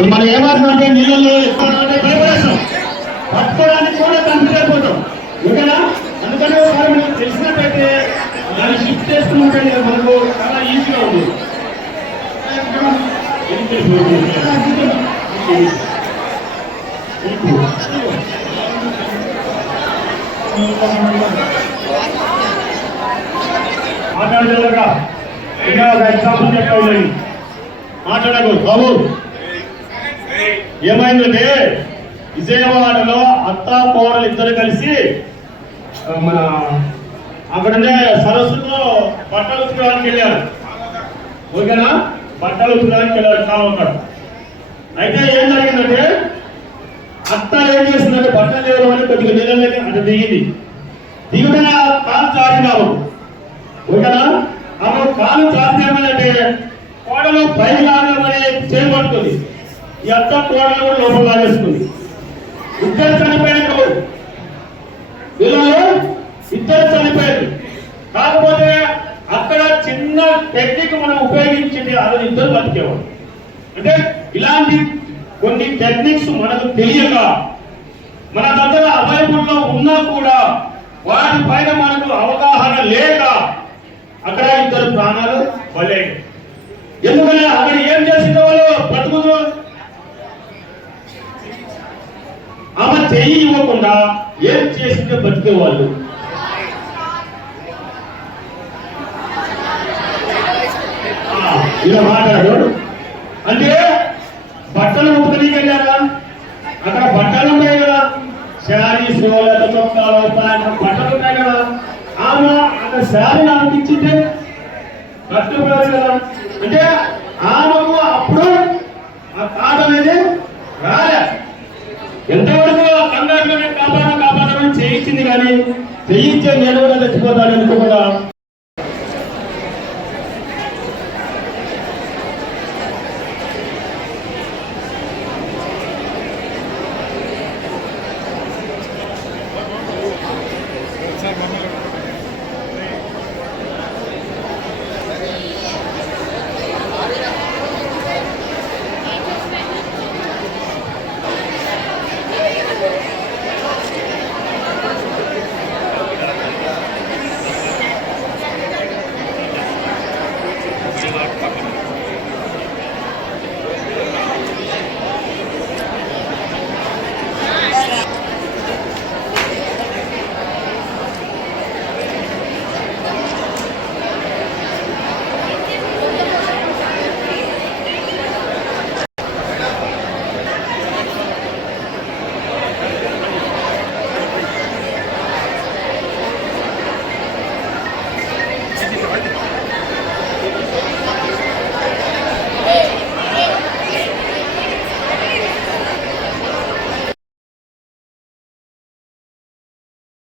మనం ఏమంటే నీళ్ళలో భయపడేస్తాం, పట్టుకోవడానికి కూడా కంప్లీట్ అయిపోతాం. ఓకేనా? అందుకని మీకు తెలిసినట్టయితే దాన్ని షిఫ్ట్ చేసుకుంటే మనకు చాలా ఈజీగా ఉంది. మాట్లాడలేక ఇంకా ఒక ఎగ్జాంపుల్ చెప్పాలి. మాట్లాడకు బాబు. ఏమైందంటే విజయవాడలో అత్త కోడలు ఇద్దరు కలిసి మన అక్కడుండే సరస్సులో బట్టలు ఉతుకోవడానికి వెళ్ళారు. ఓకేనా? బట్టలు ఉతుకోవడానికి వెళ్ళారు కాలం. అయితే ఏం జరిగిందంటే అత్త ఏం చేసిందంటే బట్టలు లేవు అని కొద్దిగా నీళ్ళకి అంటే దిగింది. దిగుతున్న కాలు జారినావు. ఓకేనా? అప్పుడు కాలు జారినామంటే కోడలు పైకి లాగమని చేయబడుతుంది. ఈ అత్త కోడలు కూడా లోపల లాగేసుకుంది. ఇద్దరు చనిపోయారు. వీళ్ళు ఇద్దరు చనిపోయారు. కాకపోతే అక్కడ చిన్న టెక్నిక్ మనం ఉపయోగించింది, అది ఇద్దరు బతికేవాడు. అంటే ఇలాంటి కొన్ని టెక్నిక్స్ మనకు తెలియక మన దగ్గర అవైలబుల్లో ఉన్నా కూడా వాటి పైన మనకు అవగాహన లేక అక్కడ ఇద్దరు ప్రాణాలు బలయ్యాయి. ఎందుకంటే అక్కడ ఏం చేసిందో వాళ్ళు బతుకుతూ ఆమె చెయ్యి ఇవ్వకుండా ఏం చేసిందో బతికేవాళ్ళు. ఇలా మాట్లాడు అంటే బట్టలు ఉతుకడానికి వెళ్ళారా? అక్కడ బట్టలు ఉన్నాయి కదా, శారీస్ లేదా చొక్కాలు బట్టలు ఉన్నాయి కదా. ఆమె అక్కడ శారీ ఆమెకి ఇచ్చింటే కట్టుకోవాలి కదా. అంటే ఆమెకు అప్పుడు ఆ కాదు అనేది రాలే. ఎంతవరకు కంగారులోనే కాపాడమని చేయించింది, కానీ చేయించే నేను కూడా తెచ్చిపోతాను కూడా.